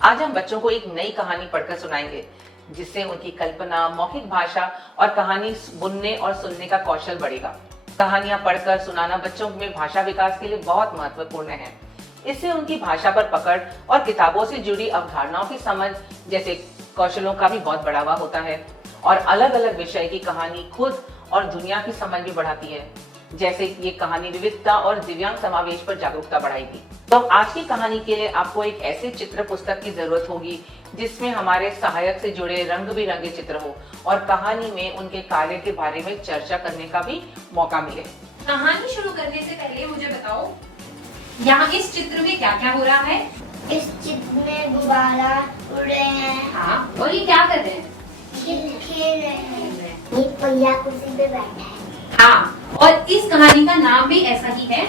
आज हम बच्चों को एक नई कहानी पढ़कर सुनाएंगे जिससे उनकी कल्पना, मौखिक भाषा और कहानी बुनने और सुनने का कौशल बढ़ेगा। कहानियां पढ़कर सुनाना बच्चों में भाषा विकास के लिए बहुत महत्वपूर्ण है। इससे उनकी भाषा पर पकड़ और किताबों से जुड़ी अवधारणाओं की समझ जैसे कौशलों का भी बहुत बढ़ावा होता है और अलग अलग विषय की कहानी खुद और दुनिया की समझ भी बढ़ाती है। जैसे ये कहानी विविधता और दिव्यांग समावेश पर जागरूकता बढ़ाएगी। तो आज की कहानी के लिए आपको एक ऐसे चित्र पुस्तक की जरूरत होगी जिसमें हमारे सहायक से जुड़े रंग बिरंगे चित्र हो और कहानी में उनके कार्य के बारे में चर्चा करने का भी मौका मिले। कहानी शुरू करने से पहले मुझे बताओ, यहाँ इस चित्र में क्या क्या हो रहा है? इस चित्र में गुब्बारा उड़ रहे हैं। हाँ, और ये क्या कर रहे हैं? खेल रहे हैं। ये पहिया कुर्सी पे बैठा है। हाँ, और इस कहानी का नाम भी ऐसा ही है,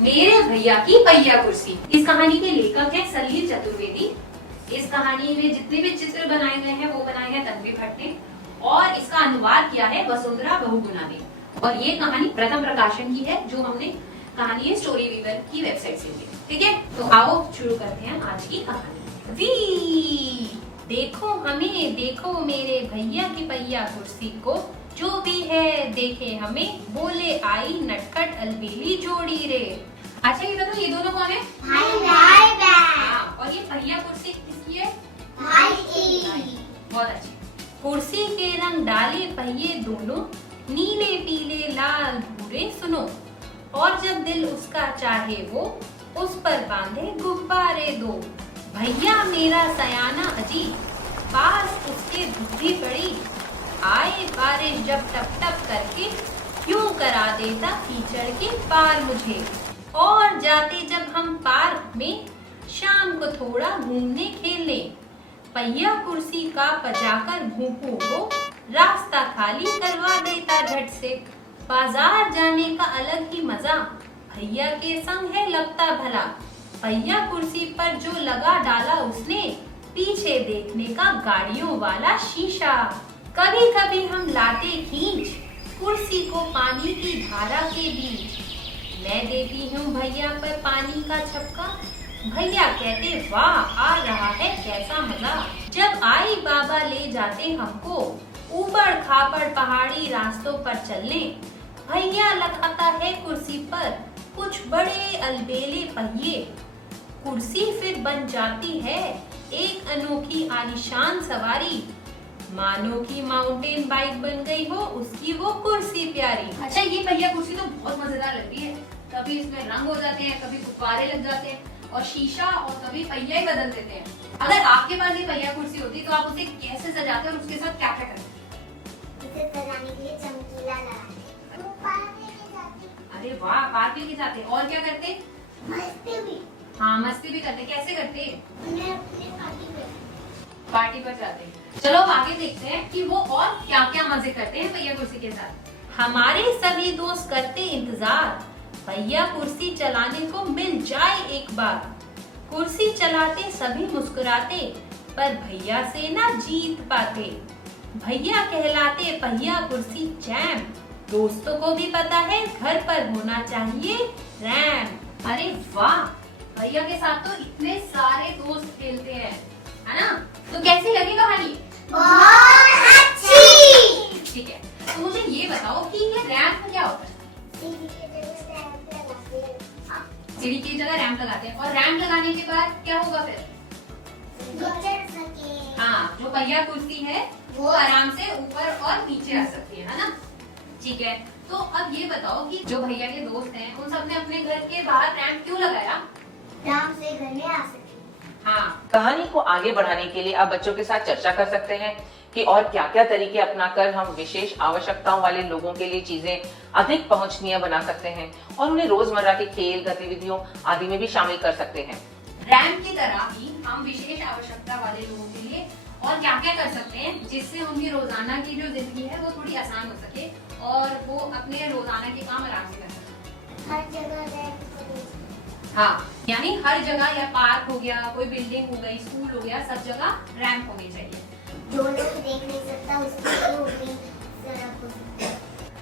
मेरे भैया की पहिया कुर्सी। इस कहानी के लेखक है सलील चतुर्वेदी। इस कहानी में जितने भी चित्र बनाए गए हैं वो बनाए हैं तन्वी भट्ट ने और इसका अनुवाद किया है वसुंधरा बहुगुणा ने। और ये कहानी प्रथम प्रकाशन की है जो हमने कहानी स्टोरी वीवर की वेबसाइट से ली। ठीक है, तो आओ शुरू करते हैं आज की कहानी। वी देखो हमें, देखो मेरे भैया की पहिया कुर्सी को, जो भी है देखे हमें, बोले आई नटखट अलबेली जोड़ी रे। अच्छा ये बताओ, ये दोनों कौन है? भाई बहन। हाँ, और ये पहिया कुर्सी किसकी है? भाई की। बहुत अच्छी। कुर्सी के रंग डाले पहिए दोनों, नीले पीले लाल भूरे सुनो, और जब दिल उसका चाहे वो, उस पर बांधे गुब्बारे दो। भैया मेरा सयाना अजी, पास उसके बुद्धि पड़ी, आए बारिश जब टप टप करके, क्यों करा देता कीचड़ के पार मुझे। और जाते जब हम पार्क में, शाम को थोड़ा घूमने खेलने, पहिया कुर्सी का पजाकर भूखू हो, रास्ता खाली करवा देता झट से। बाजार जाने का अलग ही मजा, भैया के संग है लगता भला। पहिया कुर्सी पर जो लगा डाला उसने, पीछे देखने का गाड़ियों वाला शीशा। कभी कभी हम लाते खींच, कुर्सी को पानी की धारा के बीच। मैं देती हूँ भैया पर पानी का छपका, भैया कहते वाह आ रहा है कैसा मजा। जब आई बाबा ले जाते हमको, ऊबड़ खाबड़ पहाड़ी रास्तों पर चलने, भैया लगाता है कुर्सी पर कुछ बड़े अलबेले पहिए। कुर्सी फिर बन जाती है एक अनोखी आलीशान सवारी, मानो की माउंटेन बाइक बन गई हो उसकी वो कुर्सी प्यारी। अच्छा ये पहिया कुर्सी तो बहुत मजेदार लगती है, कभी इसमें रंग हो जाते हैं, कभी गुब्बारे लग जाते हैं और शीशा, और कभी पहिया ही बदल देते हैं। अगर आपके पास ये पहिया कुर्सी होती तो आप उसे कैसे सजाते और उसके साथ क्या क्या करते? इसे सजाने के लिए चमकीला लगाते, वो पार्क में ले जाते। अरे वाह, पार्क में जाते। और क्या करते? मस्ती भी। हाँ, मस्ती भी करते। कैसे करते? उन्हें अपने पार्टी पर जाते हैं। चलो आगे देखते हैं कि वो और क्या क्या मजे करते हैं पहिया कुर्सी के साथ। हमारे सभी दोस्त करते इंतजार, भैया कुर्सी चलाने को मिल जाए एक बार। कुर्सी चलाते सभी मुस्कुराते, पर भैया से ना जीत पाते। भैया कहलाते पहिया कुर्सी चैंप, दोस्तों को भी पता है घर पर होना चाहिए रैंप। अरे वाह, भैया के साथ तो इतने सारे दोस्त खेलते हैं, है ना? तो कैसी लगी कहानी? बहुत अच्छी। ठीक है, तो मुझे ये बताओ कि ये रैंप क्या होता है? सीढ़ी की जगह रैंप लगाते हैं, और रैंप लगाने के बाद क्या होगा फिर? हाँ, जो पहिया कुर्सी है वो आराम से ऊपर और नीचे आ सकती है ना? ठीक है, तो अब ये बताओ कि जो भैया के दोस्त हैं उन सब ने अपने घर के बाहर रैंप क्यों लगाया? आराम से घर में आ सके। हाँ, कहानी को आगे बढ़ाने के लिए आप बच्चों के साथ चर्चा कर सकते हैं कि और क्या क्या तरीके अपनाकर हम विशेष आवश्यकताओं वाले लोगों के लिए चीजें अधिक पहुंचनीय बना सकते हैं और उन्हें रोजमर्रा के खेल गतिविधियों आदि में भी शामिल कर सकते हैं। रैंप की तरह ही हम विशेष आवश्यकता वाले लोगों के लिए और क्या क्या कर सकते हैं जिससे उनकी रोजाना की जो जिंदगी है वो थोड़ी आसान हो सके और वो अपने रोजाना के काम आराम से कर सके। हर जगह हाँ, यानी हर जगह, या पार्क हो गया, कोई बिल्डिंग हो गई, स्कूल हो गया, सब जगह रैंप होनी चाहिए। जो लोग देख नहीं सकता उसके लिए ऊपरी सड़क हो सकती है।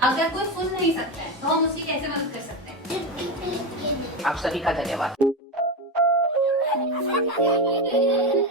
अगर कोई सुन नहीं सकता है तो हम उसकी कैसे मदद कर सकते हैं? आप सभी का धन्यवाद। गुब्बारे